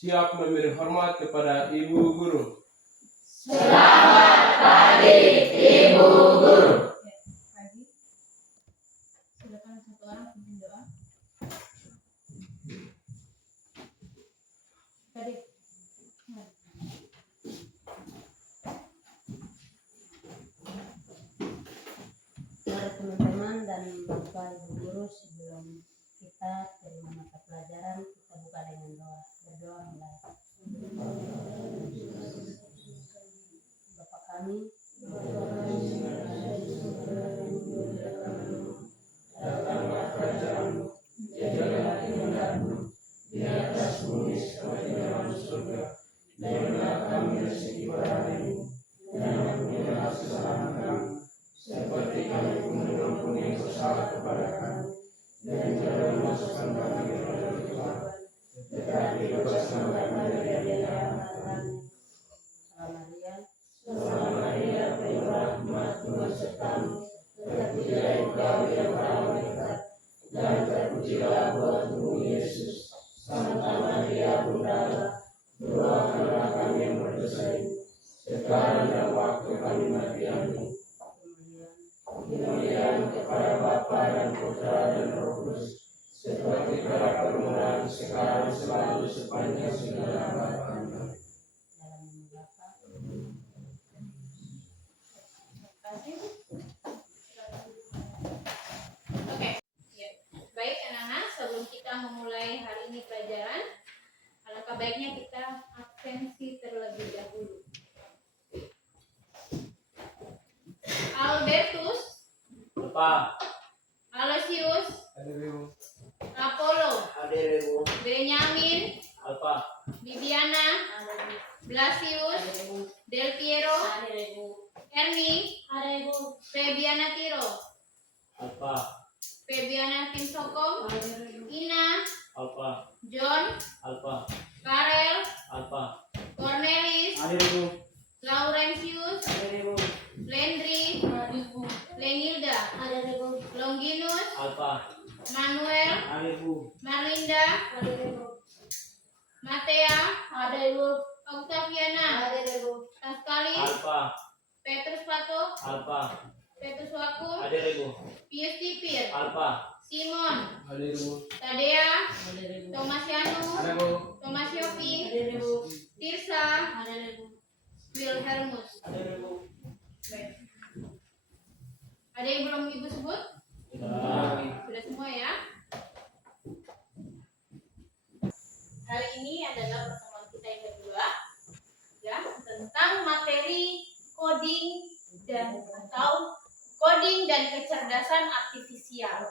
Siap memberi hormat kepada Ibu Guru. Selamat pagi, Ibu Guru. Pagi. Silakan satu orang pimpin doa. Tadi. Mari teman-teman dan Bapak Ibu Guru, sebelum kita terima mata pelajaran, kita buka dengan doa. Berdoa mulai. Bapak kami, Datanglah kerajaanmu, jadilah kehendakmu di atas bumi seperti dalam surga. Berilah kami rezeki pada hari ini, dan ampunilah kesalahan kami, seperti kami pun mengampuni yang bersalah kepada kami. Dan jangan masukkan kami ke dalam kegelapan, tetapi bebaskan kami dari yang jahat. Salam Maria, penuh rahmat, Tuhan sertamu, terpujilah engkau yang berangkat, dan terpujilah buatmu Yesus. Santa Maria, Bunda Allah, doakanlah kami yang berdosa ini, sekarang dan waktu kami mati. Amin. Kemuliaan kepada Bapa dan Putra dan Roh Kudus, seperti pada permulaan, sekarang, selalu, sepanjang segala abad. Amin. Oke. Ya. Baik anak-anak, sebelum kita memulai hari ini pelajaran, alangkah baiknya kita absensi terlebih dahulu. Albertus, Apa? Aloysius, Hadir Ibu. Apollo, Hadir Ibu. Benyamin, Alfa. Bibiana, Blasius, Del Piero, Ermi, Febiana Tiro, Alfa. Febiana Timsokom, Ina, Alfa. John, Alfa. Karel, Alfa. Cornelis, Hadir Ibu. Laurentius, Lendri, Lenilda, Longinus, Alfa. Manuel, Hadir Ibu. Marlinda, Matea, Octaviana, Taskali, Alfa. Petrus Pato, Alfa. Petrus Wakum, Hadir Ibu. Pius Tipir, Alfa. Simon, Hadir Ibu. Tadea, Thomas Yanu, Hadir Ibu. Thomas Yopi, Tirsa, Wilhelmus. Hadir Ibu. Baik. Ada yang belum Ibu sebut? Sudah semua ya? Hari ini adalah pertemuan kita yang kedua, ya, tentang materi coding dan kecerdasan artifisial.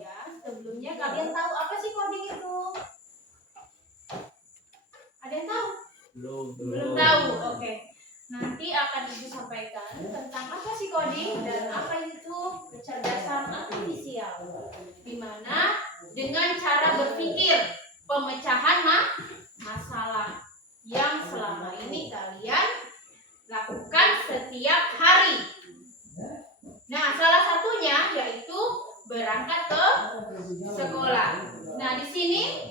Ya, sebelumnya kalian tahu apa sih coding itu? Ada yang tahu? Belum tahu. Oke. Nanti akan Ibu sampaikan tentang apa sih coding dan apa itu kecerdasan artifisial. Di mana dengan cara berpikir pemecahan masalah yang selama ini kalian lakukan setiap hari. Nah, salah satunya yaitu berangkat ke sekolah. Nah, di sini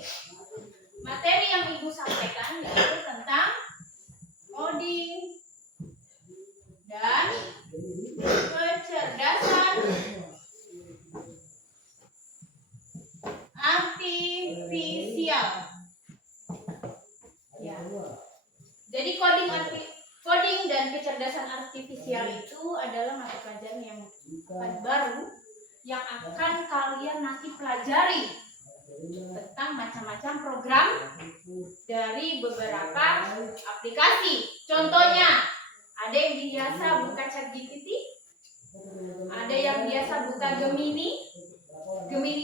materi yang Ibu sampaikan yaitu tentang coding dan kecerdasan artifisial. Ya. Jadi coding dan kecerdasan artifisial itu adalah mata pelajaran yang baru yang akan kalian nanti pelajari tentang macam-macam program dari beberapa aplikasi. Contohnya, ada yang biasa buka ChatGPT, ada yang biasa buka Gemini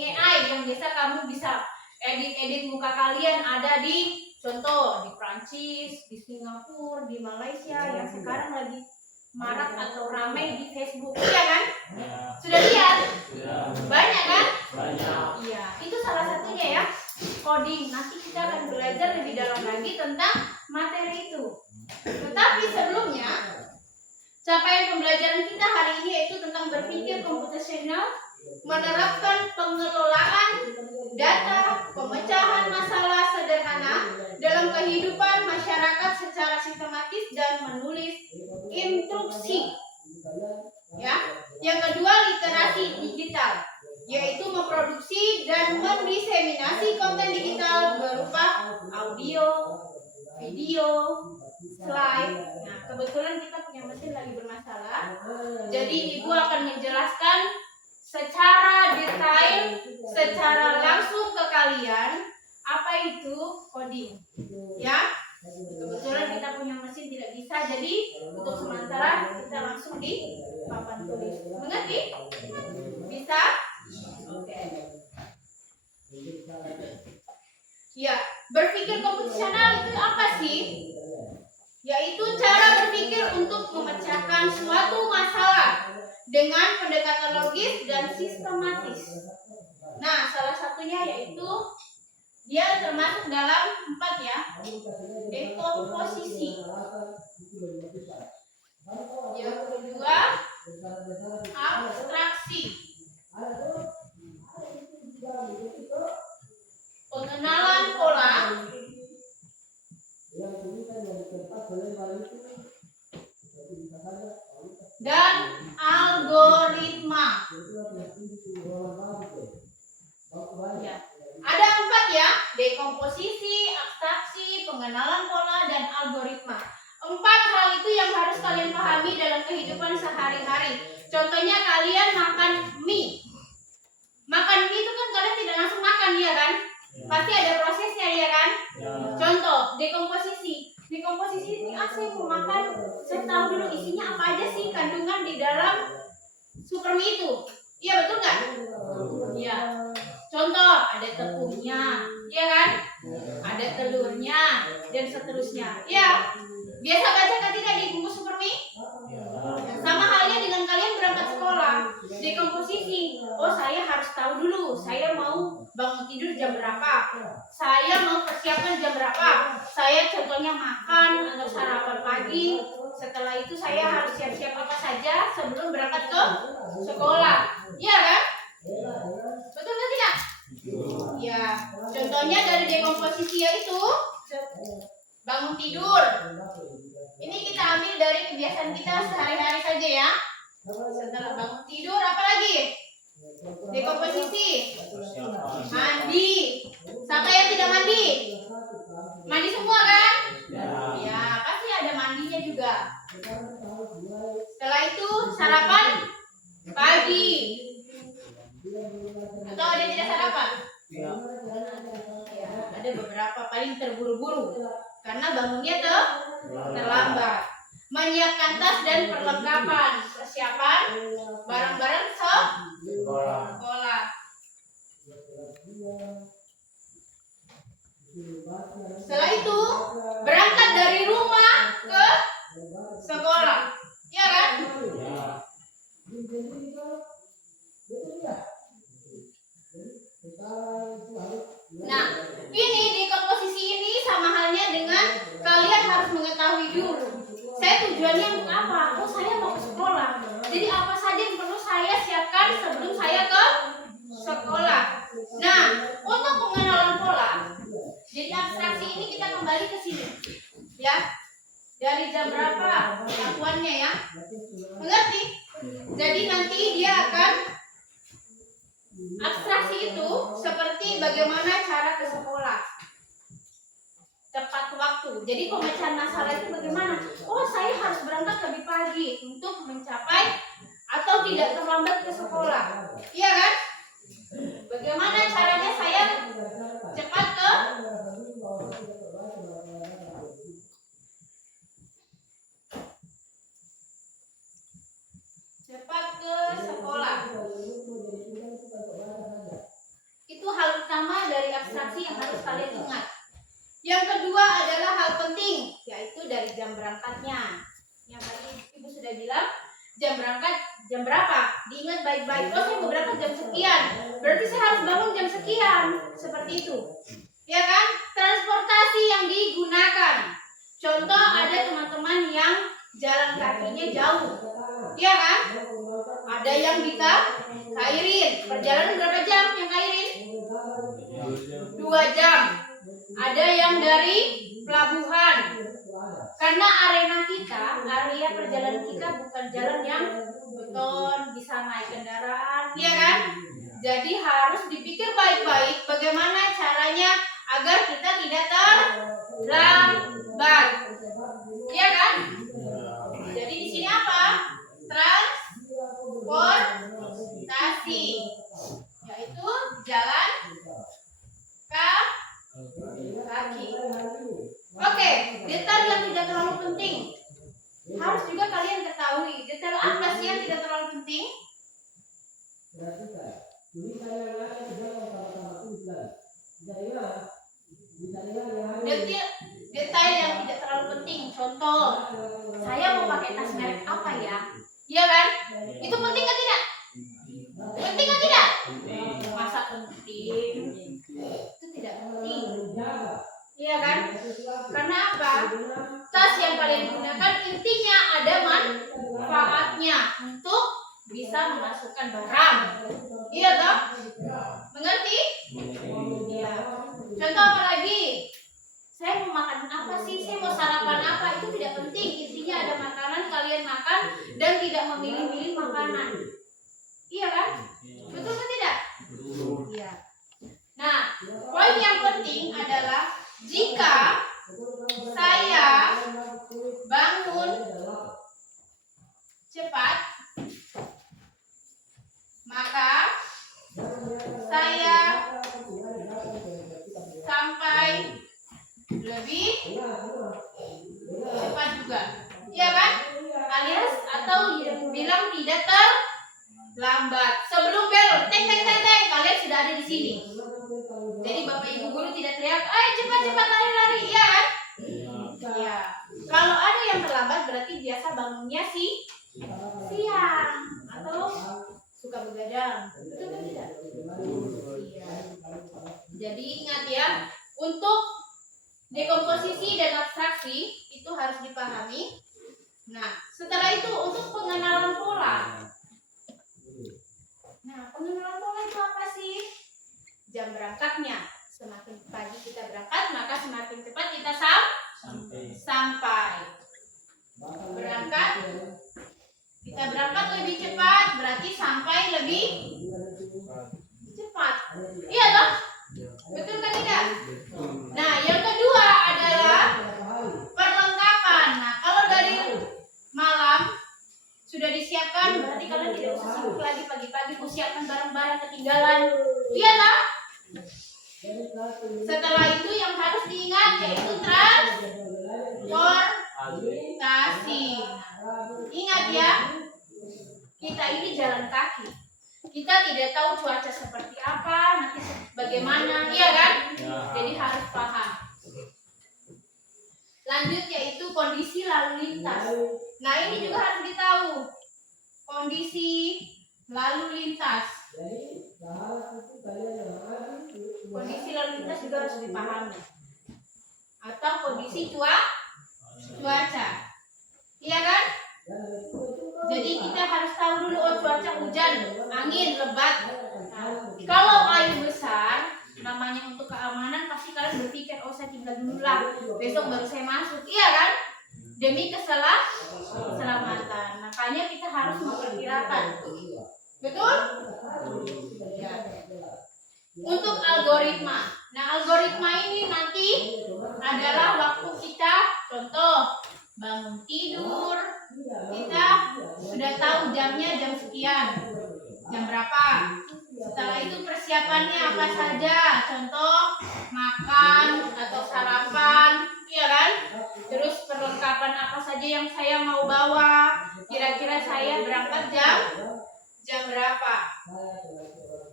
AI yang biasa kamu bisa edit muka kalian, ada di contoh di Prancis, di Singapura, di Malaysia yang sekarang lagi marak atau ramai di Facebook, iya kan? Sudah lihat? Banyak kan? Banyak. Iya, itu salah satunya ya, coding. Nanti kita akan belajar lebih dalam lagi tentang materi itu. Tetapi sebelumnya, capaian pembelajaran kita hari ini yaitu tentang berpikir komputasional, menerapkan pengelolaan data, pemecahan masalah sederhana dalam langsung diseminasi konten digital berupa audio, video, slide. Nah, kebetulan kita punya mesin lagi bermasalah. Jadi Ibu akan menjelaskan secara detail, secara langsung ke kalian apa itu coding. Ya. Kebetulan kita punya mesin tidak bisa, jadi untuk sementara kita langsung di papan tulis. Mengerti? Bisa? Oke. Ya, berpikir komputasional itu apa sih? Yaitu cara berpikir untuk memecahkan suatu masalah dengan pendekatan logis dan sistematis. Nah, salah satunya yaitu dia termasuk dalam 4 ya, dekomposisi. Yang kedua, abstraksi. Pengenalan pola. Dan algoritma. Ya. Ada 4 ya, dekomposisi, abstraksi, pengenalan pola, dan algoritma. 4 hal itu yang harus kalian pahami dalam kehidupan sehari-hari. Contohnya kalian makan mie. Makan mie itu kan kalian tidak langsung makan, ya kan? Pasti ada prosesnya, ya kan? Contoh, dekomposisi. Dekomposisi ini saya mau makan, saya tahu dulu isinya apa aja sih kandungan di dalam super mie itu. Iya, betul nggak? Iya. Contoh, ada tepungnya, ya kan? Ada telurnya, dan seterusnya. Ya, biasa baca kan tidak di bungkus super mie? Sama halnya dengan kalian berangkat sekolah. Dekomposisi. Oh, saya harus tahu dulu. Saya mau bangun tidur jam berapa? Saya mau persiapan jam berapa? Saya contohnya makan atau sarapan pagi. Setelah itu saya harus siap-siap apa saja sebelum berangkat ke sekolah. Iya kan? Betul nggak tidak? Ya, contohnya dari dekomposisi yaitu bangun tidur. Ini kita ambil dari kebiasaan kita sehari-hari saja ya. Setelah bangun tidur, apa lagi? Dekomposisi. Mandi. Siapa yang tidak mandi? Mandi semua kan? Ya, pasti ada mandinya juga. Setelah itu sarapan pagi. Atau ada tidak sarapan? Ya, ada beberapa paling terburu-buru karena bangunnya terlambat. Menyiapkan tas dan perlengkapan, persiapan barang-barang sekolah. Setelah itu berangkat dari rumah ke sekolah, ya kan? Nah, ini di komposisi ini sama halnya dengan kalian harus mengetahui dulu. Saya tujuannya untuk apa? Oh, saya mau ke sekolah. Jadi apa saja yang perlu saya siapkan sebelum saya ke sekolah. Nah, untuk pengenalan pola, jadi abstraksi ini kita kembali ke sini, ya. Dari jam berapa lakuannya ya? Mengerti? Jadi nanti dia akan abstraksi itu seperti bagaimana cara ke sekolah. Tepat waktu. Jadi pemecahan masalah itu bagaimana? Oh, saya harus berangkat lebih pagi untuk mencapai atau tidak terlambat ke sekolah. Iya kan? Bagaimana caranya saya cepat ke sekolah? Itu hal utama dari abstraksi yang harus kalian ingat. Yang kedua adalah hal penting, yaitu dari jam berangkatnya. Yang tadi Ibu sudah bilang, jam berangkat jam berapa? Diingat baik-baik. Oh, saya mau berangkat jam sekian. Berarti saya harus bangun jam sekian. Seperti itu. Ya kan? Transportasi yang digunakan. Contoh, ada teman-teman yang jalan kakinya jauh. Ya kan? Ada yang di KAIRIN. Perjalanan berapa jam yang KAIRIN? 2 jam. Ada yang dari pelabuhan. Karena area perjalanan kita bukan jalan yang beton, bisa naik kendaraan, ya kan? Jadi harus dipikir baik-baik bagaimana caranya agar kita tidak terlambat. Iya kan? Jadi di sini apa? Transportasi, yaitu jalan kaki. Oke, detail yang tidak terlalu penting. Harus juga kalian ketahui detail apa sih yang tidak terlalu penting? Detail yang tidak terlalu penting. Contoh, saya mau pakai tas merek apa ya? Iya kan? Itu penting kan tidak? Penting kan tidak? Masa penting? Itu tidak penting. Iya kan? Karena apa? Tas yang kalian gunakan intinya ada manfaatnya untuk bisa memasukkan barang. Iya toh? Mengerti? Iya. Contoh apa lagi? Saya mau makan apa sih? Saya mau sarapan apa? Itu tidak penting. Intinya ada makanan, kalian makan dan tidak memilih-milih makanan. Iya kan? Betul kan tidak? Iya. Nah, poin yang penting adalah jika saya bangun cepat, maka saya sampai lebih cepat juga. Iya kan? Alias atau bilang tidak terlambat. Sebelum bel, teng teng teng teng, kalian sudah ada di sini. Jadi Bapak Ibu guru tidak teriak, "Ayo cepat-cepat lari-lari." Iya kan? Iya. Kalau ada yang terlambat berarti biasa bangunnya siang atau suka begadang. Betul kan tidak? Iya. Jadi ingat ya, untuk dekomposisi dan abstraksi itu harus dipahami. Nah, setelah itu untuk pengenalan pola. Nah, pengenalan pola itu apa sih? Jam berangkatnya. Semakin pagi kita berangkat, maka semakin cepat kita sampai. Kita berangkat lebih cepat, berarti sampai lebih cepat. Iya toh? Betul kan tidak? Nah, yang kedua adalah perlengkapan. Nah, kalau dari malam sudah disiapkan, berarti kalian tidak usah sibuk lagi pagi-pagi siapkan barang-barang ketinggalan. Iya toh? Setelah itu yang harus diingat yaitu transportasi. Ingat ya, kita ini jalan kaki. Kita tidak tahu cuaca seperti apa, nanti bagaimana, iya kan? Jadi harus paham. Lanjut yaitu kondisi lalu lintas. Nah, ini juga harus ditahu. Kondisi lalu lintas. Kondisi lalu lintas juga harus dipahami. Atau kondisi cuaca. Iya kan? Jadi kita harus tahu dulu cuaca hujan, angin, lebat. Nah, kalau air besar, namanya untuk keamanan pasti kalian berpikir, oh saya tinggal dulu lah, besok baru saya masuk. Iya kan? Demi keselamatan. Makanya kita harus memperkirakan. Betul? Ya. Untuk algoritma. Nah, algoritma ini nanti adalah waktu kita, contoh bangun tidur, kita sudah tahu jamnya jam sekian, jam berapa. Setelah itu persiapannya apa saja, contoh makan atau sarapan, iya kan? Terus perlengkapan apa saja yang saya mau bawa, kira-kira saya berangkat jam berapa.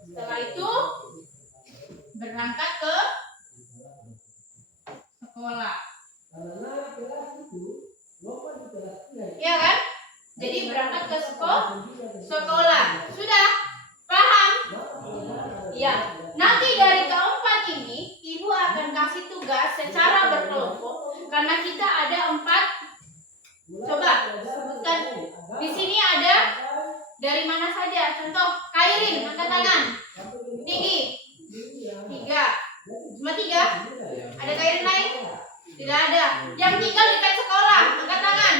Setelah itu berangkat ke sekolah. Iya kan? Jadi berangkat ke sekolah. Sudah? Paham? Iya. Nanti dari keempat ini, Ibu akan kasih tugas secara berkelompok. Karena kita ada 4. Coba sebutkan. Di sini ada dari mana saja? Contoh, Kairin, angkat tangan. Tinggi. 3. Cuma 3? Ada Kairin lain? Tidak ada. Yang tinggal dekat sekolah, angkat tangan.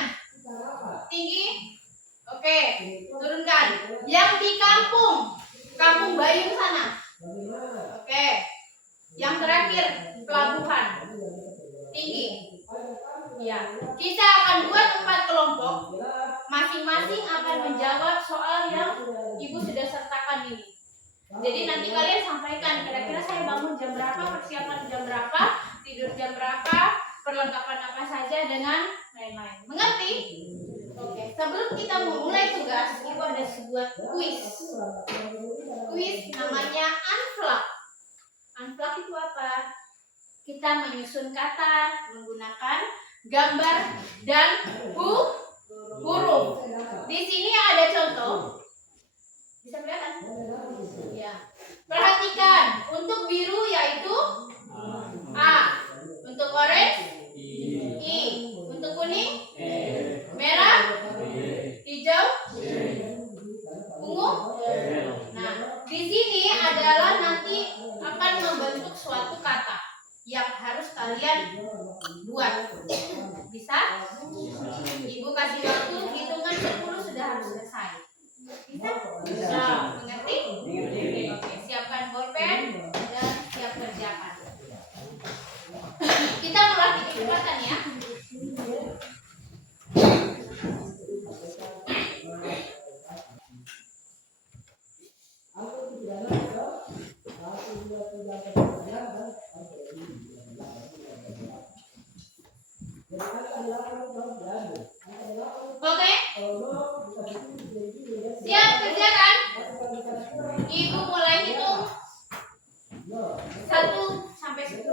Tinggi. Oke, turunkan. Yang di kampung, Kampung Bayung sana. Oke. Yang terakhir, pelabuhan tinggi. Ya, kita akan buat 4 kelompok. Masing-masing akan menjawab soal yang Ibu sudah sertakan ini. Jadi nanti kalian sampaikan kira-kira saya bangun jam berapa, persiapan jam berapa, tidur jam berapa, perlengkapan apa saja dengan lain-lain. Mengerti? Oke, sebelum kita memulai tugas, Ibu ada sebuah kuis. Kuis namanya unplug. Unplug itu apa? Kita menyusun kata menggunakan gambar dan huruf. Di sini ada contoh. Bisa kelihatan? Ya. Perhatikan, untuk biru yaitu A, untuk orange I, untuk kuning merah, hijau, ungu. Nah, di sini adalah nanti akan membentuk suatu kata yang harus kalian buat. Bisa? Ibu kasih waktu hitungan 10 sudah harus selesai. Bisa? Bisa. Mengerti? Oke, siapkan bolpen dan siap kerjakan. Kita melatih kecepatan ya. Oke? Siap kerjakan? Ibu mulai hitung 1 sampai 10.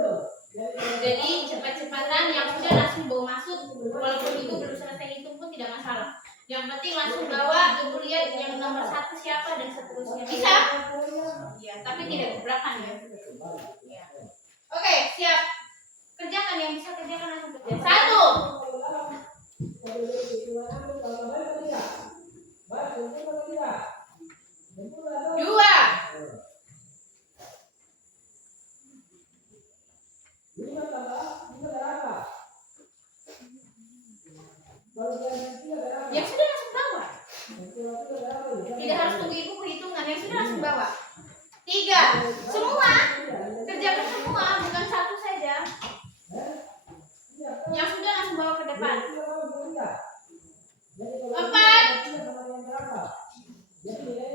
Jadi cepat-cepatan, yang sudah langsung bawa masuk. Walaupun ibu belum selesai hitung pun tidak masalah. Yang penting langsung bawa, ibu lihat yang nomor 1 siapa dan seterusnya. Bisa? Ya, tapi tidak gebrakan ya. Oke, siap. Kerjakan, yang bisa kerjakan langsung kerja. 1. 2. 3. Yang sudah langsung bawa. Tidak harus tunggu ibu perhitungan, yang sudah langsung bawa. 3. Semua kerjakan semua, bukan 1 saja. Yang sudah langsung bawa ke depan. 4.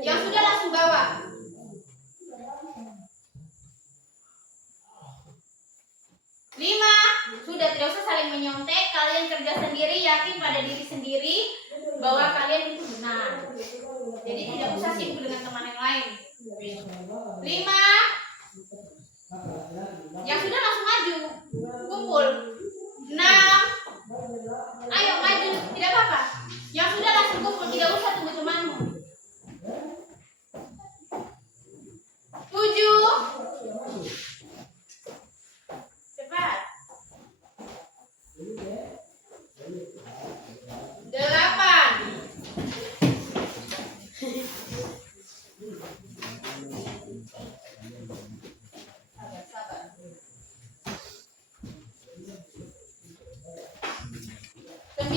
Yang sudah langsung bawa. 5. Sudah, tidak usah saling menyontek. Kalian kerja sendiri, yakin pada diri sendiri bahwa kalian itu benar. Jadi tidak usah sibuk dengan teman yang lain. 5. Yang sudah langsung maju, kumpul. 6. Ayo maju, tidak apa-apa. Yang sudah langsung kumpul, tidak usah tunggu temanmu. 7. Cepat. 8. 9.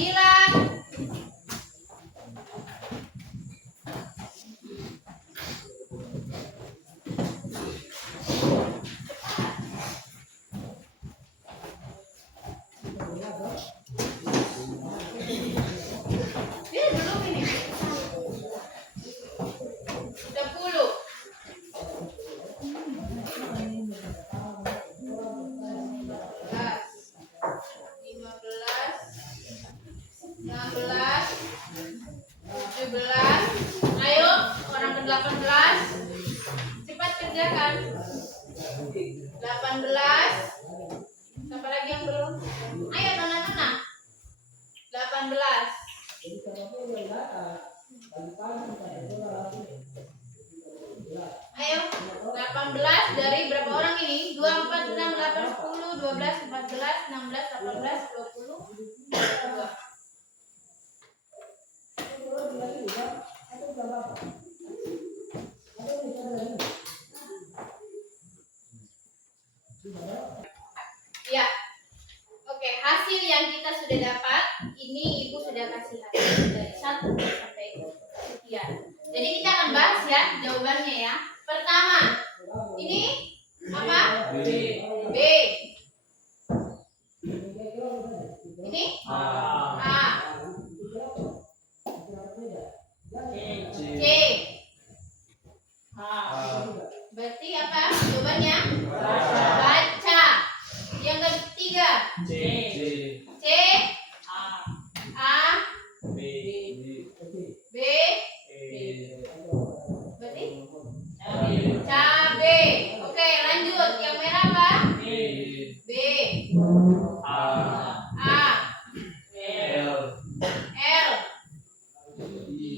17. Ayo, orang ke-18. Cepat kerjakan. 18. Siapa lagi yang belum? Ayo, nona-nona. 18. Ayo, 18 dari berapa orang ini? 2, 4, 6, 8, 10, 12, 14, 16, 18, 20, 22. Ya, oke, hasil yang kita sudah dapat ini ibu sudah kasih hasil dari 1 sampai sekian. Jadi kita akan bahas ya jawabannya ya. B. Ini A. A. C. C. A. Berarti apa jawabannya? Baca. Baca. Yang ketiga C. C. A. A. B. B. E. Berarti Cabe. cabe. Oke, lanjut. Yang merah apa? B. B. A. A. L. L. I.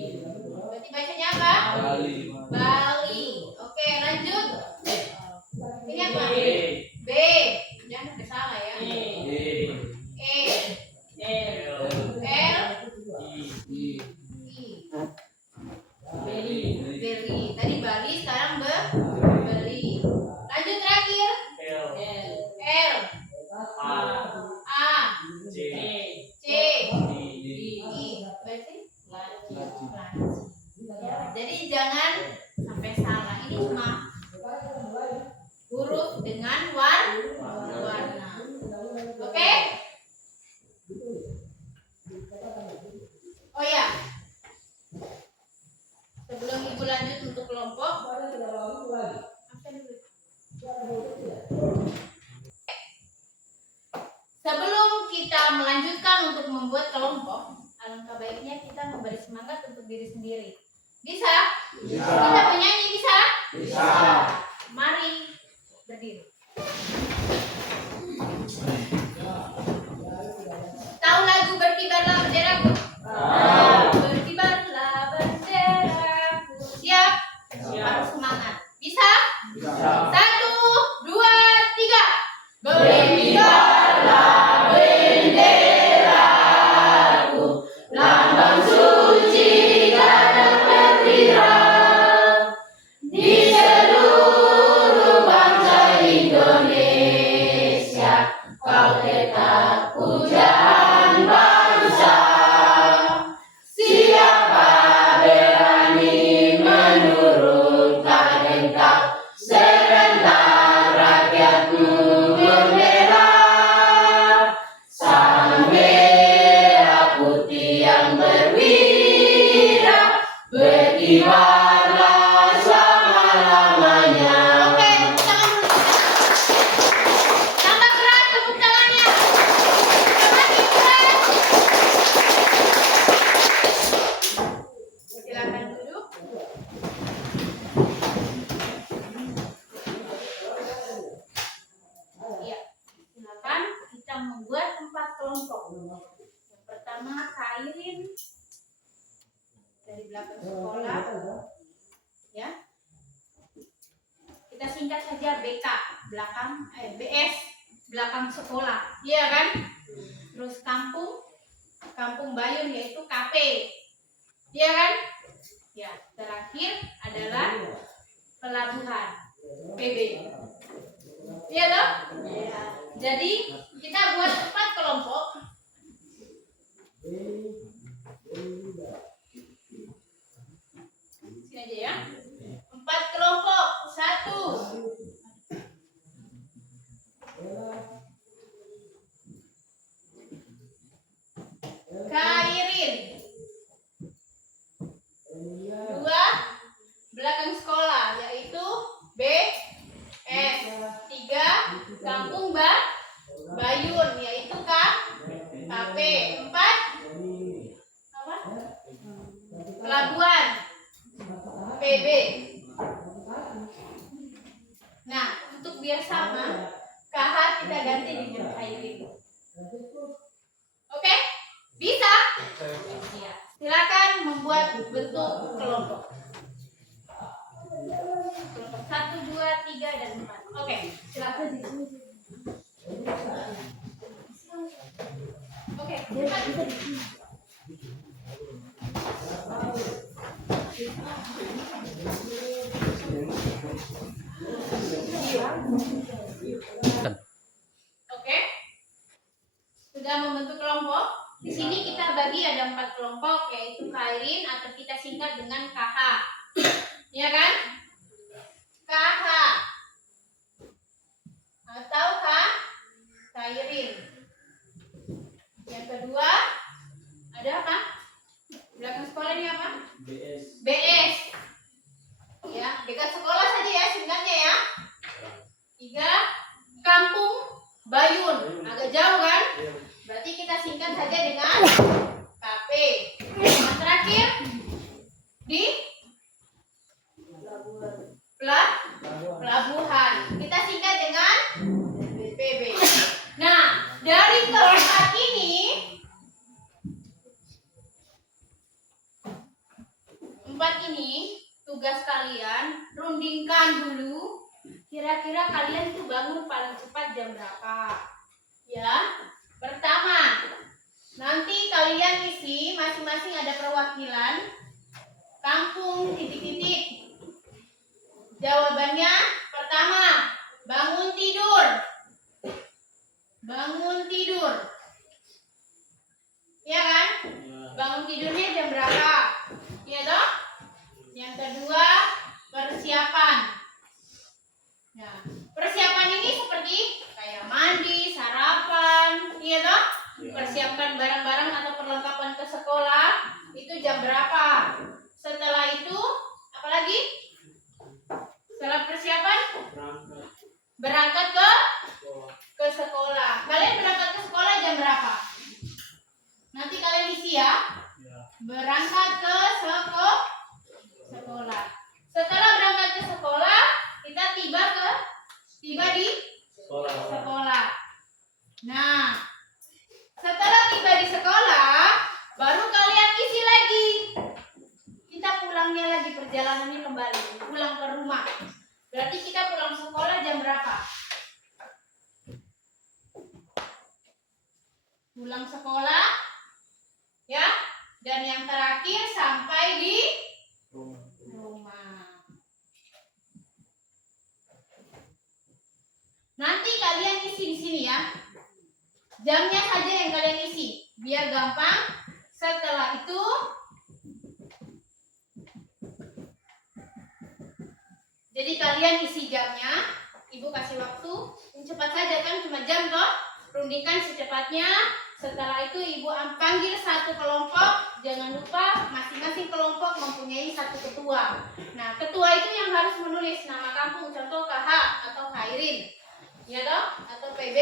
Berarti bacanya apa? Bali. Bali. Oke, lanjut. Ini apa? B. B. Jangan sampai salah ya. E. E. L. L. I. I. Beli. Beli. Tadi Bali, sekarang beli. Lanjut terakhir. L. L. A. A. C. C. I. I. Berarti laci. Jadi jangan sampai salah. Ini cuma huruf dengan warna. Oke? Oh ya. Sebelum Ibu lanjut untuk kelompok, sebelum kita melanjutkan untuk membuat kelompok, alangkah baiknya kita memberi semangat untuk diri sendiri. Bisa? Kita menyanyi bisa? Mari berdiri. Tahu lagu Berkibarlah Benderaku? Berkibarlah benderaku. Siap? Harus semangat. Bisa? 1, 2, 3. Berkibarlah benderaku, lambang suci kadang perwira di seluruh bangsa Indonesia. Kau tetap pujaan bangsa. Siapa berani menurunkan engkau, serentak rakyatmu membela. Sang merah putih yang berwira, berkibarlah selama-lamanya. Oke, tepuk tangan dulu. Tambah keras tepuk tangannya. Semakin keras. Silakan duduk. Iya, silakan kita membuat 4 kelompok. Yang pertama Kairin dari belakang sekolah, ya. Kita singkat saja BK, BS belakang sekolah, iya kan? Terus kampung Bayun yaitu KP, iya kan? Ya, terakhir adalah pelabuhan PB. Iya dong? Jadi kita buat 4 kelompok. Sini aja ya. 4 kelompok. 1. Kairin. 2. Belakang sekolah yaitu BS. 3. Kampung Bayun yaitu KP. 4. Apa? Pelabuhan PB. Nah, untuk biar sama, KH kita ganti dengan Kairin. Oke? Bisa? Ya. Silakan membuat bentuk kelompok. Kelompok 1, 2, 3, dan 4. Oke, silakan. Oke, Oke, sudah membentuk kelompok. Di sini kita bagi ada 4 kelompok, yaitu Kairin atau kita singkat dengan KH, ya kan? KH Khairin. Yang kedua ada apa? Belakang sekolah ini apa? BS. BS. Ya, dekat sekolah saja ya singkatnya ya. 3 Kampung Bayun. Agak jauh kan? Berarti kita singkat saja dengan KP. Yang terakhir di pelabuhan. Kita singkat dengan PB. Nah, dari keempat ini tugas kalian rundingkan dulu. Kira-kira kalian itu bangun paling cepat jam berapa? Ya. Pertama, nanti kalian isi masing-masing ada perwakilan kampung titik-titik. Jawabannya pertama, bangun tidur. Bangun tidur. Ya kan? Bangun tidurnya jam berapa? Iya toh? Yang kedua, persiapan. Nah, persiapan ini seperti kayak mandi, sarapan, iya toh? Persiapkan barang-barang atau perlengkapan ke sekolah itu jam berapa? Setelah itu, apa lagi? Setelah persiapan, berangkat ke sekolah. Kalian berangkat ke sekolah jam berapa? Nanti kalian isi ya. Berangkat ke sekolah. Setelah berangkat ke sekolah, kita tiba di sekolah. Nah, setelah tiba di sekolah, baru kalian isi lagi. Kita pulangnya lagi, perjalanannya kembali, pulang ke rumah. Berarti kita pulang sekolah jam berapa? Pulang sekolah, ya. Dan yang terakhir sampai di rumah. Nanti kalian isi di sini ya. Jamnya saja yang kalian isi, biar gampang. Setelah itu jadi kalian isi jamnya. Ibu kasih waktu. Cepat saja kan, cuma jam toh. Rundingkan secepatnya. Setelah itu ibu panggil satu kelompok. Jangan lupa masing-masing kelompok mempunyai satu ketua. Nah, ketua itu yang harus menulis nama kampung, contoh KH atau Khairin, ya toh, atau PB,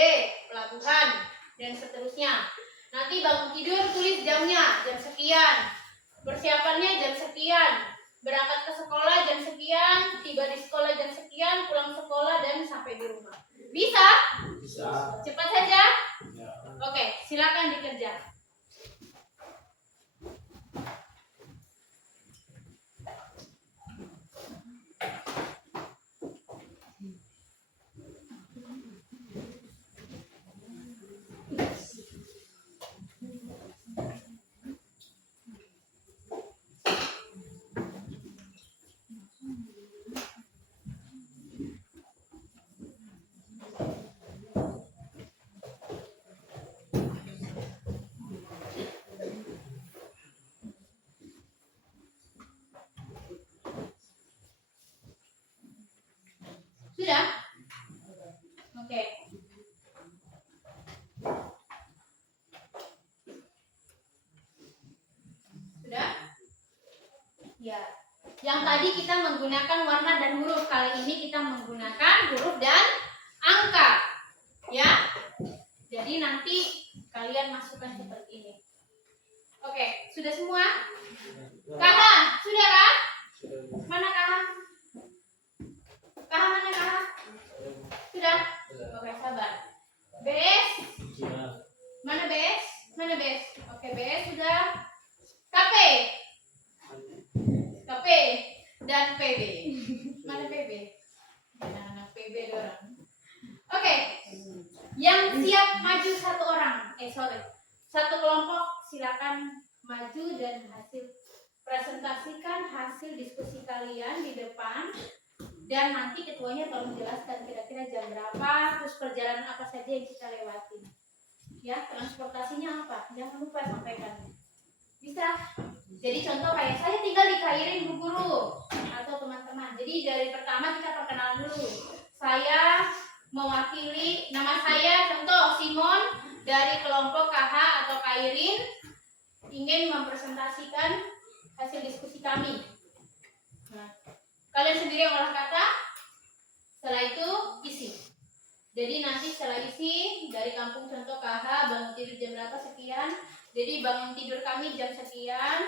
pelabuhan, dan seterusnya. Nanti bangun tidur tulis jamnya, jam sekian. Persiapannya jam sekian. Berangkat ke sekolah jam sekian, tiba di sekolah jam sekian, pulang sekolah dan sampai di rumah. Bisa? Bisa. Cepat saja. Ya. Oke, silakan dikerja. Sudah? Oke. Sudah? Ya. Yang tadi kita menggunakan warna dan huruf. Kali ini kita menggunakan huruf dan angka. Ya. Jadi nanti kalian masukkan seperti ini. Oke, sudah semua? Kakak, sudah kan? Mana kakak? Kakak mana kakak? Sudah? Oke, sabar. BS? Mana BS? Mana BS? Oke, BS sudah. KP? KP dan PB. Mana PB? Anak PB dorang. Oke. Yang siap maju satu orang. Satu kelompok silakan maju dan presentasikan hasil diskusi kalian di depan. Dan nanti ketuanya tolong jelaskan kira-kira jam berapa, terus perjalanan apa saja yang kita lewati. Ya, transportasinya apa? Jangan lupa sampaikan. Bisa. Jadi contoh kayak saya tinggal di Khairin Bu Guru atau teman-teman. Jadi dari pertama kita perkenalan dulu. Saya mewakili nama saya, contoh Simon dari kelompok KH atau Kairin ingin mempresentasikan hasil diskusi kami. Nah, kalian sendiri yang olah kata, setelah itu isi. Jadi nanti setelah isi dari kampung contoh KH bangun tidur jam berapa sekian. Jadi bangun tidur kami jam sekian,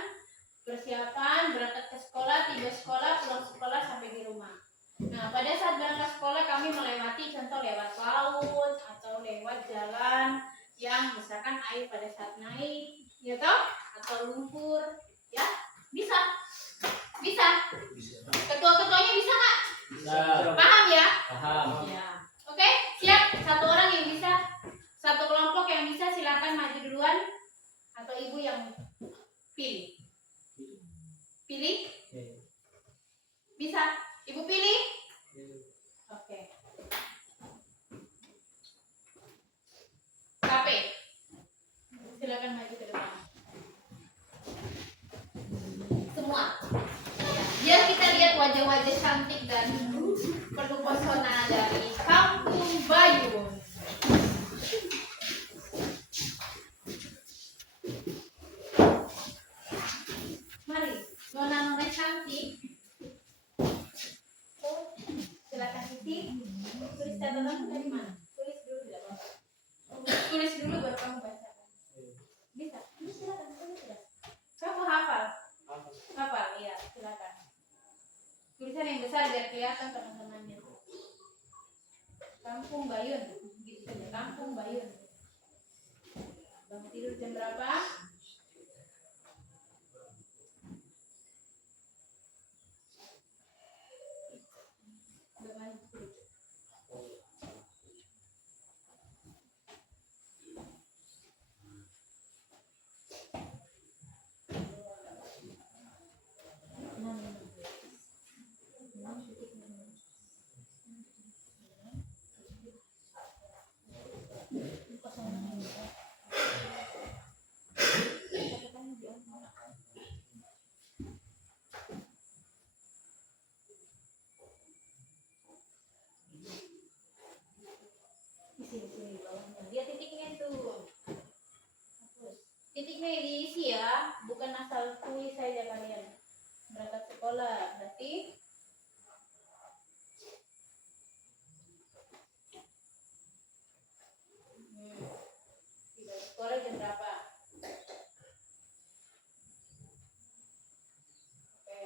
persiapan berangkat ke sekolah, tiba sekolah, pulang sekolah sampai di rumah. Nah, pada saat berangkat sekolah kami melewati contoh lewat laut atau lewat jalan yang misalkan air pada saat naik, ya toh, atau lumpur, ya bisa. Ketua-ketuanya bisa nggak? Bisa. Paham ya? Paham. Ya. Oke, siap. Satu orang yang bisa, satu kelompok yang bisa silakan maju duluan atau ibu yang pilih. Pilih? Bisa. Ibu pilih? Oke. KP. Silakan maju ke depan. Semua. Biar kita lihat wajah-wajah cantik dan penuh pesona dari Kampung Bayun. Mari, nona-nona cantik. Silakan isi. Tulis catatan dari mana? Tulis dulu tidak apa-apa. Tulis dulu baru kamu bacakan. Bisa? Silakan tulis ya. Kamu hafal? Hafal, iya. Silakan. Tulisan yang besar biar kelihatan teman-temannya. Kampung Bayun, gitu saja. Kampung Bayun. Bangun tidur jam berapa? Sini bawahnya. Lihat titiknya tuh. Titiknya diisi ya, bukan asal tulis saja kalian. Berangkat sekolah, berarti tiba sekolah jam berapa? Oke,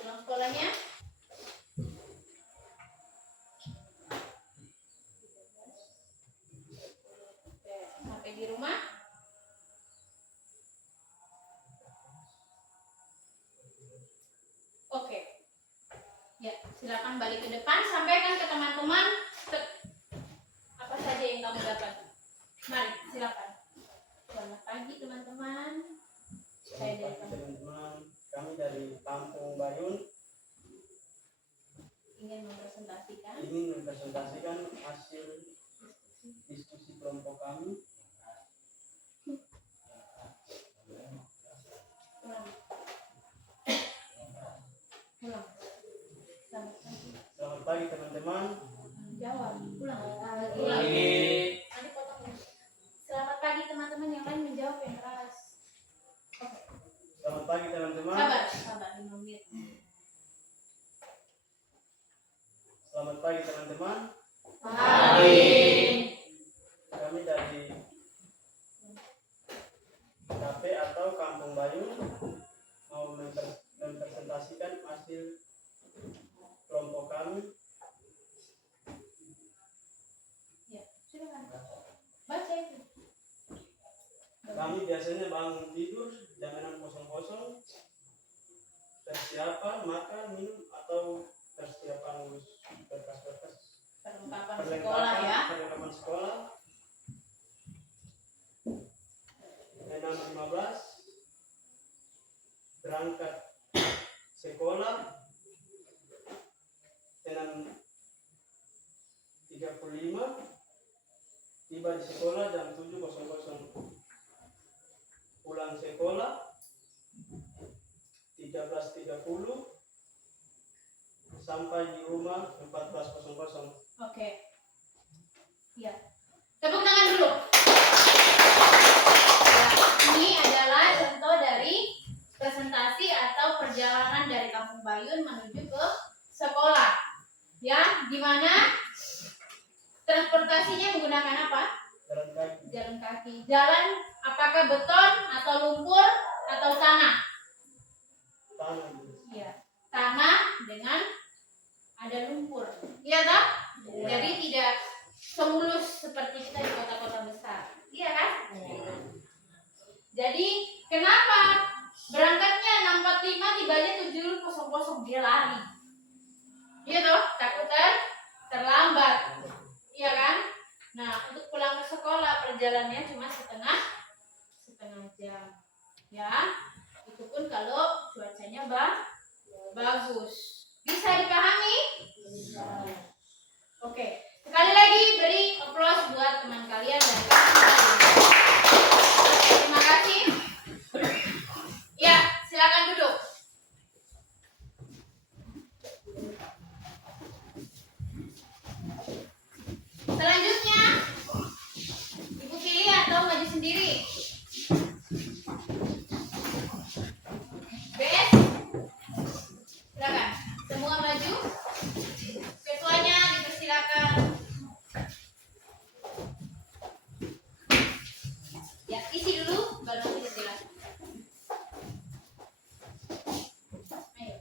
pulang sekolahnya? Sampai di rumah? Oke. Ya, silakan balik ke depan, sampaikan ke teman-teman apa saja yang kamu dapat. Mari, silakan. Selamat pagi teman-teman. Saya dari teman-teman, kami dari Kampung Bayun ingin mempresentasikan hasil diskusi kelompok kami. Pulang. Selamat pagi teman-teman. Jawab. Pulang. Lagi. Nanti potong. Selamat pagi teman-teman, yang lain menjawab yang keras. Oke. Selamat pagi teman-teman. Sabar 5 menit. Selamat pagi teman-teman. Pagi. Kami dari KP atau Kampung Bayun mau mempresentasikan hasil kelompok kami. Ya, silakan. Baca itu. Kami biasanya bangun tidur jam 6.00, persiapan makan, minum atau persiapan ngurus berkas-berkas Perlengkapan sekolah ya. perlengkapan sekolah. 6.15 berangkat sekolah. 6.35 tiba di sekolah jam 7.00. Pulang sekolah 13.30 sampai di rumah 14.00. Oke. Ya. Tepuk tangan dulu. Ya, ini adalah contoh dari presentasi atau perjalanan dari Kampung Bayun menuju ke sekolah. Ya, di mana transportasinya menggunakan apa? Jalan kaki. Jalan apakah beton atau lumpur atau tanah? Iya, tanah dengan ada lumpur. Iya tak? Jadi tidak semulus seperti kita di kota-kota besar. Iya kan? Jadi kenapa berangkatnya 6.45 tibanya 7.00 dia lari? Iya toh, takut terlambat. Iya kan? Nah, untuk pulang ke sekolah perjalanannya cuma setengah jam. Ya. Itu pun kalau cuacanya bagus. Bisa dipahami? Oke. Sekali lagi beri aplaus buat teman kalian dan terima kasih. Ya, silakan duduk. Selanjutnya, Ibu pilih atau maju sendiri? BS? Silakan. Semua maju. Ketuanya dipersilakan. Ya, isi dulu baru nanti dijelaskan. Ayo.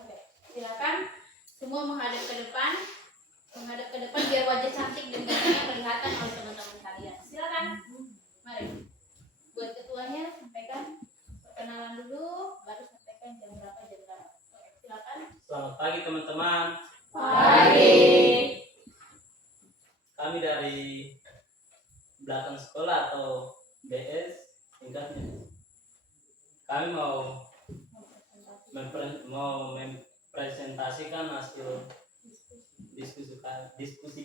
Oke, silakan semua menghadap ke depan. Menghadap ke depan biar wajah cantik dan gantengnya kelihatan oleh teman-teman kalian. Silakan. Mari. Buat ketuanya sampaikan perkenalan dulu, baru sampaikan jam berapa. Oke, silakan. Selamat pagi teman-teman. Pagi. Kami dari belakang sekolah atau BS singkatnya. Kami mau mempresentasikan hasil diskusi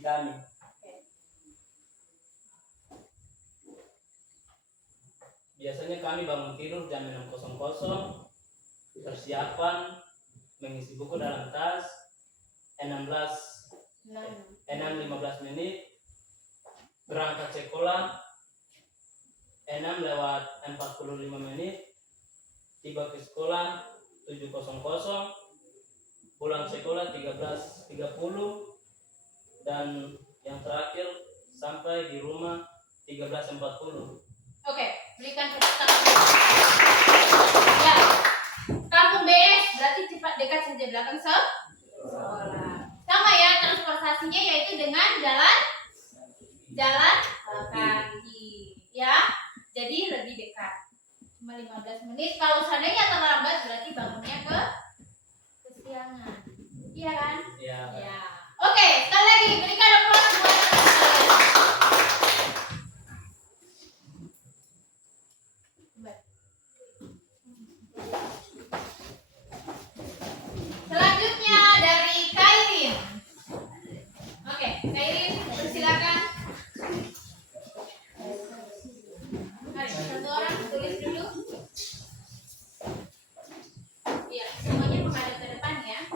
kami. Biasanya kami bangun tidur jam 6.00, persiapan mengisi buku dalam tas 6.15 menit, berangkat sekolah 6:45 menit, tiba ke sekolah 7.00, pulang sekolah 13.30, dan yang terakhir sampai di rumah 13.40. Oke, berikan tepuk tangan. Ya, Kampung BS berarti cepat dekat saja belakang sekolah. Sama ya transportasinya yaitu dengan jalan kaki. Ya, jadi lebih dekat. Cuma 15 menit. Kalau seandainya terlambat berarti bangunnya kesiangan. Iya kan? Ya. Ya. Oke, sekali lagi berikan aplaus buat teman-teman. Selanjutnya dari Kairin. Oke, Kairin persilakan. Mari, satu orang tulis dulu. Iya, semuanya menghadap ke depan ya.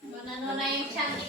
Nona-nona yang cantik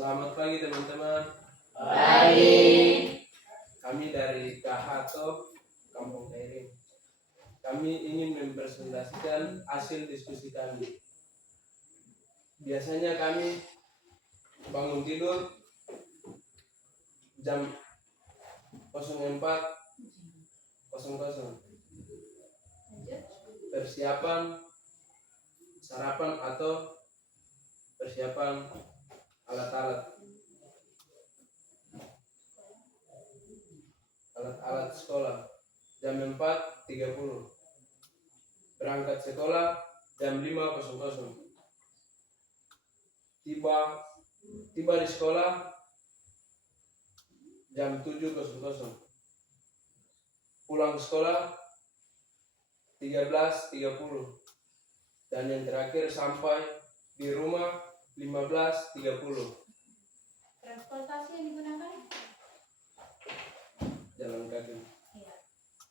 Selamat pagi teman-teman. Baik. Kami dari Kahato, Kampung Kairing. Kami ingin mempresentasikan hasil diskusi kami. Biasanya kami bangun tidur jam 04.00. Persiapan sarapan atau persiapan alat-alat sekolah jam 4.30. Berangkat sekolah jam 5.00. Tiba di sekolah jam 7.00. Pulang sekolah 13.30. Dan yang terakhir sampai di rumah 15.30. Transportasi yang digunakan? Jalan kaki. Iya.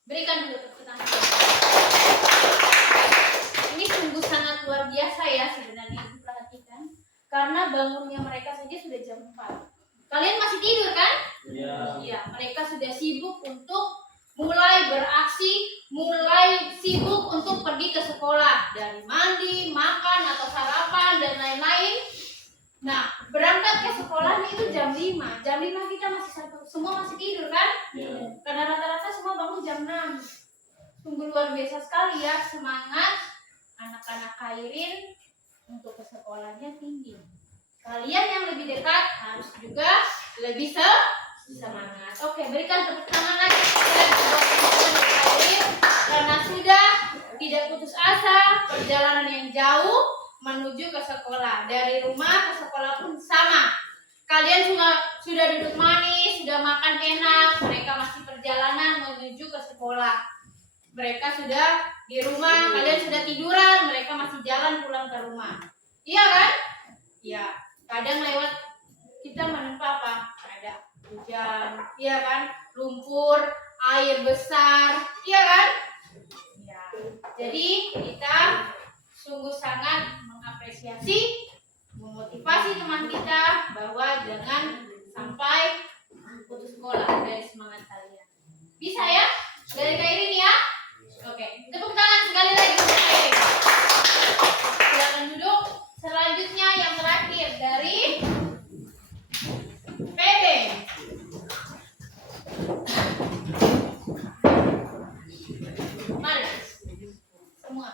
Berikan dulu tepuk tangan. Ini sungguh sangat luar biasa ya sebenarnya, diperhatikan. Karena bangunnya mereka saja sudah jam 4. Kalian masih tidur kan? Iya. Iya, mereka sudah sibuk untuk mulai beraksi, mulai sibuk untuk pergi ke sekolah. Dari mandi, makan atau sarapan dan lain-lain. Nah, berangkat ke sekolahnya itu jam 5. Jam 5 kita semua masih tidur kan? Iya. Karena rata-rata semua bangun jam 6. Sungguh luar biasa sekali ya semangat anak-anak Kairin untuk ke sekolahnya tinggi. Kalian yang lebih dekat harus juga lebih semangat. Oke, berikan tepuk tangan lagi buat teman-teman Kairin karena sudah tidak putus asa perjalanan yang jauh menuju ke sekolah. Dari rumah ke sekolah pun sama. Kalian sudah duduk manis, sudah makan enak, mereka masih perjalanan menuju ke sekolah. Mereka sudah di rumah, kalian sudah tiduran, mereka masih jalan pulang ke rumah. Iya kan? Iya. Kadang lewat kita menempa apa? Ada hujan, iya kan? Lumpur, air besar, iya kan? Iya. Jadi kita sungguh sangat mengapresiasi, memotivasi teman kita bahwa jangan sampai putus sekolah dari semangat kalian. Bisa ya? Dari Kairin ya? Oke, tepuk tangan sekali lagi untuk Kairin. Silakan duduk. Selanjutnya yang terakhir dari PB. Mari semua.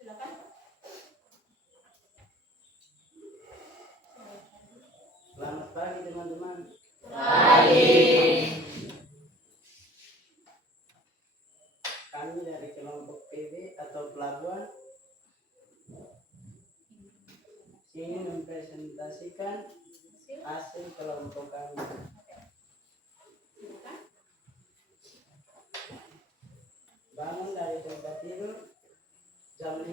Silakan. Selamat pagi teman-teman. Baik. Kami dari kelompok PB atau pelabuhan ingin mempresentasikan hasil kelompok kami. Silakan. Bangun dari tempat tidur jam 5.00.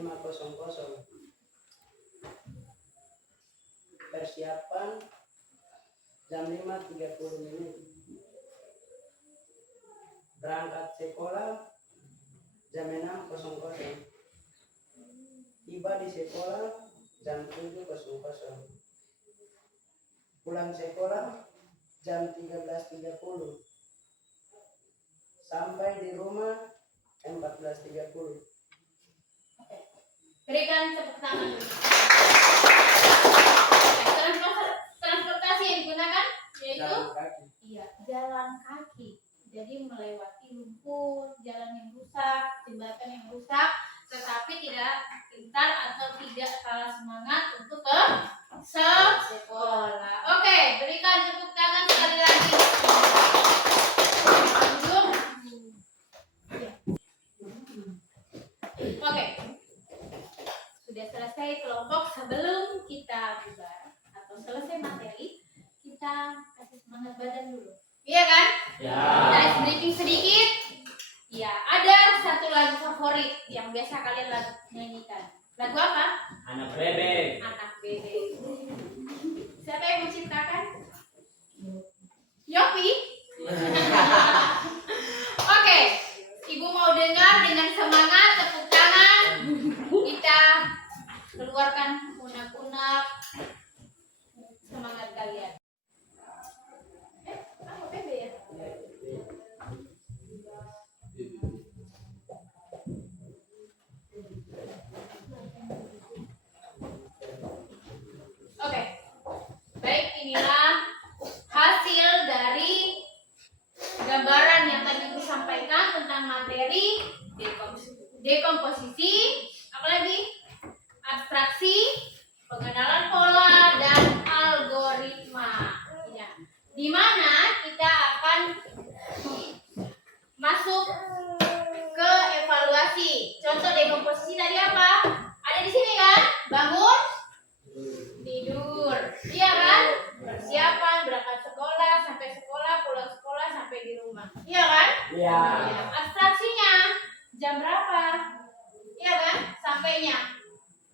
Persiapan jam 5.30 menit. Berangkat sekolah jam 6.00. Tiba di sekolah jam 7.00. Pulang sekolah jam 13.30. Sampai di rumah 14.30. Berikan tepuk tangan dulu. Transportasi yang digunakan yaitu Jalan kaki. iya, jalan kaki. Jadi melewati lumpur, jalan yang rusak, jembatan yang rusak, tetapi tidak gentar atau tidak kalah semangat untuk ke sekolah. Oke, berikan tepuk tangan sekali lagi. Duduk. Iya. Oke. Sudah selesai kelompok. Sebelum kita bubar atau selesai materi, kita kasih semangat badan dulu. Iya kan? Ya. Kita ice breaking sedikit. Ya, ada satu lagu favorit yang biasa kalian nyanyikan. Lagu apa? Anak bebek. Anak bebek. Siapa yang menciptakan? Yopi. Oke, Ibu mau dengar dengan semangat, tepuk tangan. Kita keluarkan unak-unak semangat kalian. Apa bebe ya? Oke, baik, inilah hasil dari gambaran yang tadi Ibu sampaikan tentang materi dekomposisi, apalagi abstraksi, pengenalan pola, dan algoritma. Ya. Di mana kita akan masuk ke evaluasi. Contoh dekomposisi tadi apa? Ada di sini kan? Bangun, tidur, iya kan? Persiapan, berangkat sekolah, sampai sekolah, pulang sekolah, sampai di rumah, iya kan? Iya. Ya, abstraksinya jam berapa? Iya kan? Sampainya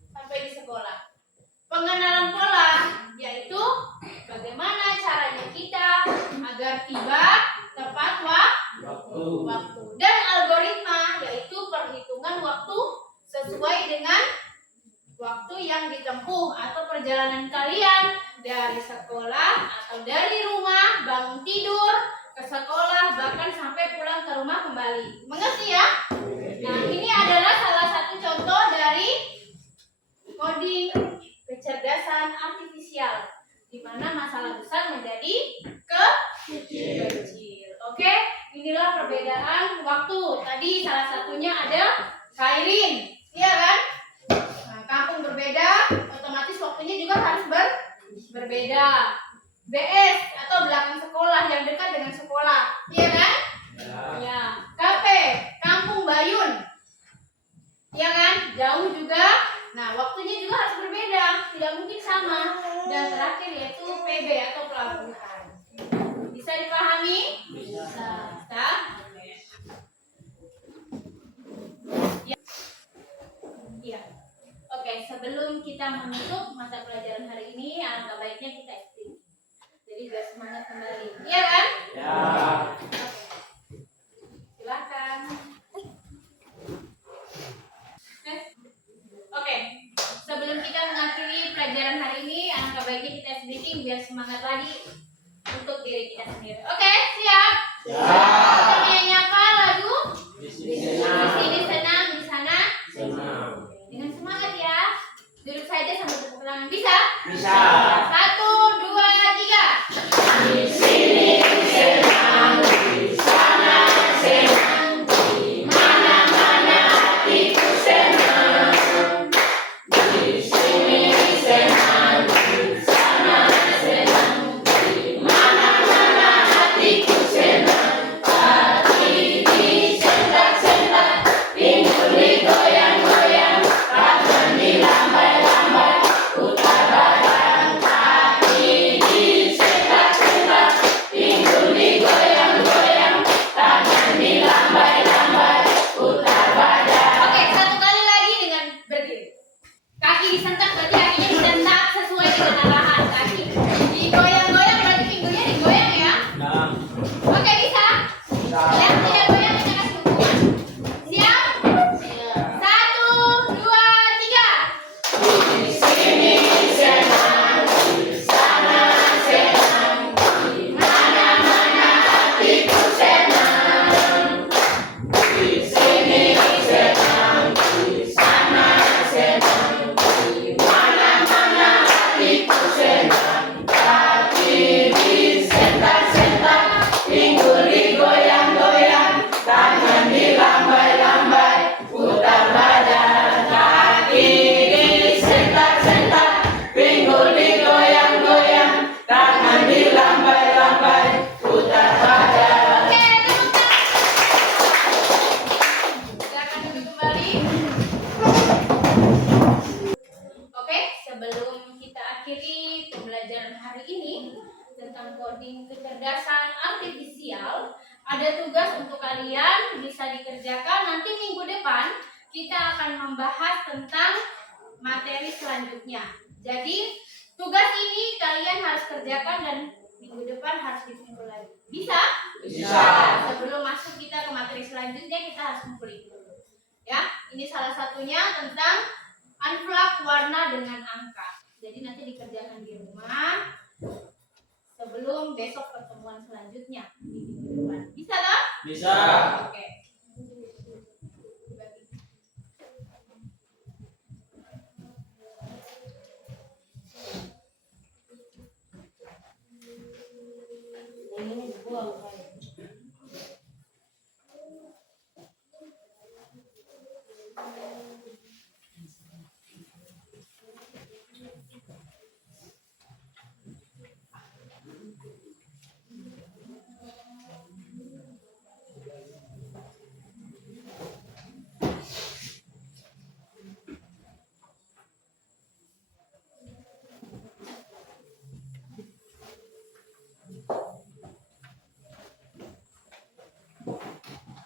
sampai di sekolah. Pengenalan pola yaitu bagaimana caranya kita agar tiba tepat waktu. Dan algoritma yaitu perhitungan waktu sesuai dengan waktu yang ditempuh atau perjalanan kalian dari sekolah atau dari rumah, bangun tidur, ke sekolah, bahkan sampai pulang ke rumah kembali. Mengerti ya? Nah, ini adalah salah satu contoh dari coding kecerdasan artifisial, di mana masalah besar menjadi kecil. Oke, inilah perbedaan waktu. Tadi salah satunya ada Kairin, iya kan? Nah, kampung berbeda, otomatis waktunya juga harus berbeda. BS atau belakang sekolah yang dekat dengan sekolah, iya kan? Ya. KP, Kampung Bayun, iya kan? Jauh juga. Nah, waktunya juga harus berbeda, tidak mungkin sama. Dan terakhir yaitu PB atau pelabuhan. Bisa dipahami? Bisa. Ya. Iya. Oke, sebelum kita menutup mata pelajaran hari ini, alangkah baiknya kita istirahat. Jadi biar semangat kembali. Iya kan? Ya. Oke. Silakan. Oke. Sebelum kita mengakhiri pelajaran hari ini, alangkah baiknya kita briefing biar semangat lagi untuk diri kita sendiri. Oke, siap? Siap. Kita nyanyi apa lagu? Di Di sini sini senang, di sana senang. dengan semangat ya. Duduk saja sambil tepuk tangan. Bisa? Bisa. 1, 2, 3. Di sini senang, di sana senang, di mana-mana hatiku senang. Di sini senang, di sana senang, di mana-mana hatiku senang. Hati disentak-sentak, pinggul digoyang-goyang, tangan dilambai-lambai, putar badan. coding kecerdasan artifisial, ada tugas untuk kalian bisa dikerjakan. Nanti minggu depan kita akan membahas tentang materi selanjutnya. Jadi tugas ini kalian harus kerjakan dan minggu depan harus dikumpul lagi. Bisa? Bisa. Sebelum masuk kita ke materi selanjutnya kita harus kumpul itu. Ya, ini salah satunya tentang unplug warna dengan angka. Jadi nanti dikerjakan di rumah sebelum besok pertemuan selanjutnya di minggu depan. Bisa tak? Bisa. Oke. Yang ini dibuang Pak.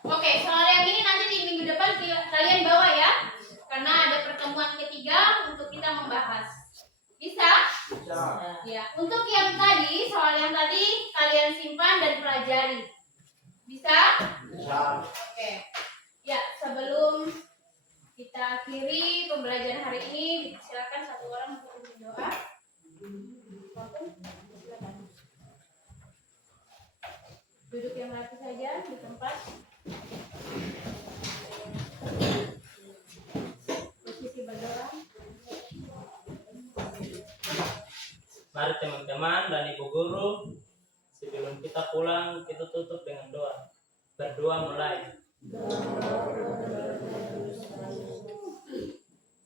Oke, soal yang ini nanti di minggu depan kalian bawa ya, karena ada pertemuan ketiga untuk kita membahas. Bisa? Bisa. Ya. Untuk yang tadi, soal yang tadi kalian simpan dan pelajari. Bisa? Bisa. Oke. Ya, sebelum kita akhiri pembelajaran hari ini, silakan satu orang untuk memimpin doa. Silakan. Duduk yang rapi saja di tempat. Posisi berdoa. Mari teman-teman dan ibu guru, sebelum kita pulang kita tutup dengan doa. Berdoa mulai.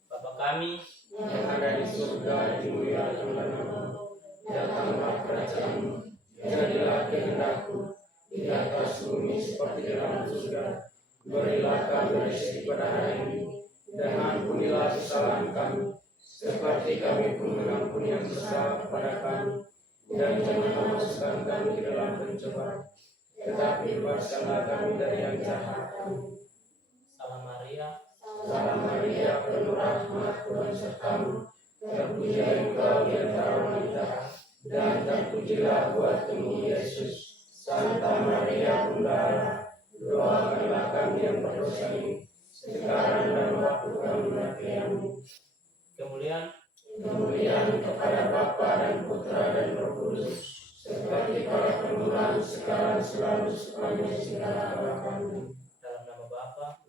Bapa kami Yang ada di surga, dimuliakanlah namamu. Datanglah kerajaanmu. Jadilah kehendakmu di atas bumi seperti di dalam surga. Berilah kami rezeki pada hari ini, dan ampunilah kesalahan kami, seperti kami pun mengampuni yang bersalah kepada kami. Dan janganlah masukkan kami ke dalam pencobaan, tetapi bebaskanlah kami dari yang jahat. Salam Maria, Salam Maria, penuh rahmat, Tuhan sertamu. Terpujilah engkau di antara wanita, dan terpujilah buatmu Yesus. Santa Maria Bunda Allah, doakanlah kami yang berdosa ini, sekarang dan waktu kami mati. Amin. Kemuliaan kepada Bapa dan Putra dan Roh Kudus, seperti pada permulaan, sekarang, selalu, sepanjang segala abad. Amin. dalam nama Bapa.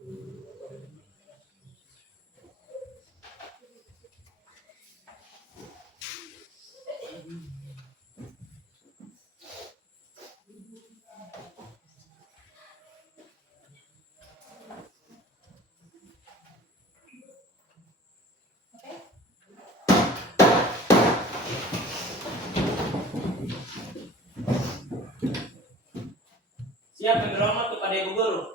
Siap memberi hormat kepada ibu guru.